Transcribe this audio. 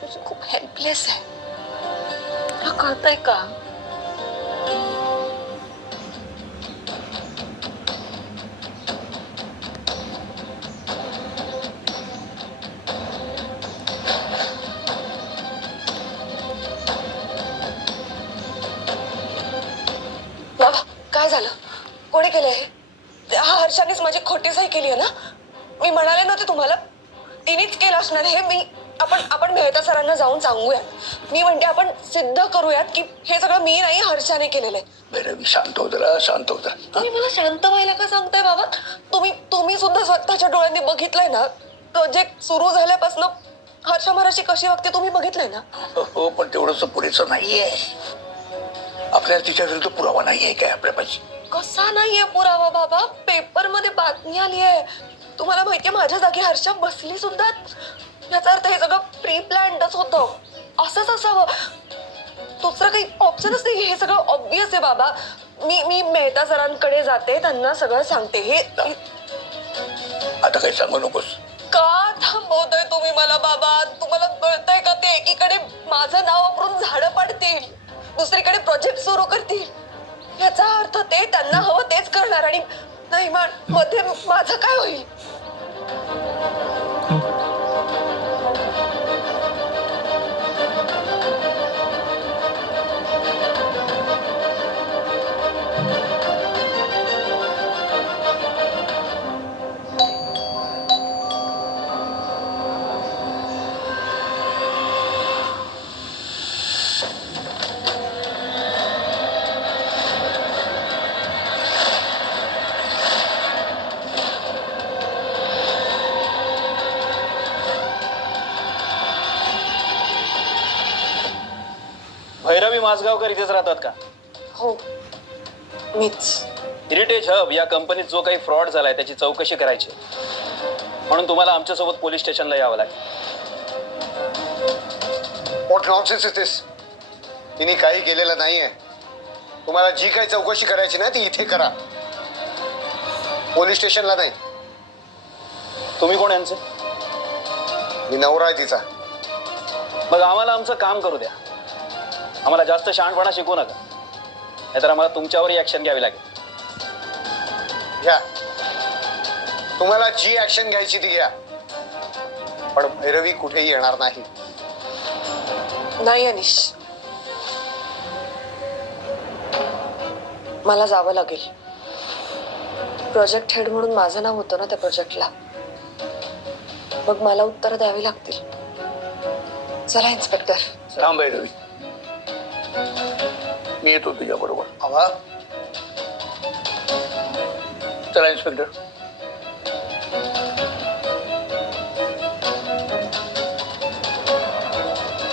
तुझी खूप हेल्पलेस आहे, तुला कळतंय का? बाबा काय झालं? कोणी केलं हे? हा हर्षानेच माझी खोटी सही केली आहे ना? मी म्हणाले नव्हते तुम्हाला, तिनेच केलं असणार हे. आपण मेहता सरांना जाऊन सांगूयात. मी म्हणते आपण सिद्ध करूयात की हे सगळं मी नाही, हर्षाने केलेलं आहे. भैरवी शांत हो जरा, शांत हो जरा. तुम्ही मला शांत व्हायला का सांगताय बाबा? तुम्ही सुद्धा स्वतःच्या डोळ्यांनी बघितलंय ना, प्रोजेक्ट सुरू झाल्यापासून हर्षा महाराशी कशी वागते तुम्ही बघितलंय ना? हो, पण तेवढंच पुरेसं नाहीये. आपल्याला तिच्या विरुद्ध पुरावा नाहीये काय आपल्यापाशी? कसा नाहीये पुरावा बाबा? पेपर मध्ये बातमी आली आहे. तुम्हाला माहितीये माझ्या जागी हर्षा बसली सुद्धा. याचा अर्थ हे सगळं प्री प्लॅन्डच होतं. असंच असावं, दुसरं काही ऑप्शनच नाही. हे सगळं ऑब्वियस आहे बाबा. मी मेहता सरांकडे जाते, त्यांना सगळं सांगते. हे आता काही सांगू नकोस. का थांबवताय तुम्ही मला बाबा? तुम्हाला कळतंय का ते एकीकडे माझं नाव वापरून झाडं पाडतील, दुसरीकडे प्रोजेक्ट सुरू करतील. याचा अर्थ ते त्यांना हवं तेच करणार आणि नाही मध्ये माझं काय होईल? भैरवी माझगावकर इथेच राहतात का? हो, मीच. हेरिटेज हब या कंपनीत जो काही फ्रॉड झालाय त्याची चौकशी करायची, म्हणून तुम्हाला आमच्यासोबत पोलीस स्टेशनला यावं लागेल. व्हॉट नॉनसेन्स इज दिस? तिने काही केलेलं नाहीये. तुम्हाला जी काही चौकशी करायची ना ती इथे करा, पोलीस स्टेशनला नाही. तुम्ही कोण यांचे? मी नवरा आहे तिचा. मग आम्हाला आमचं काम करू द्या. आम्हाला जास्त शहाणपणा शिकवू नका, नाहीतर आम्हाला तुमच्यावरही ऍक्शन घ्यावी लागेल. घ्या, तुम्हाला जी ऍक्शन घ्यायची ती घ्या, पण भैरवी कुठेही येणार नाही. नाही अनिश, मला जावं लागेल. प्रोजेक्ट हेड म्हणून माझं नाव होतं ना त्या प्रोजेक्टला, मग मला उत्तरं द्यावी लागतील. चला इन्स्पेक्टर. थांब भैरवी, मी येतो तुझ्या बरोबर. आवा चला इन्स्पेक्टर.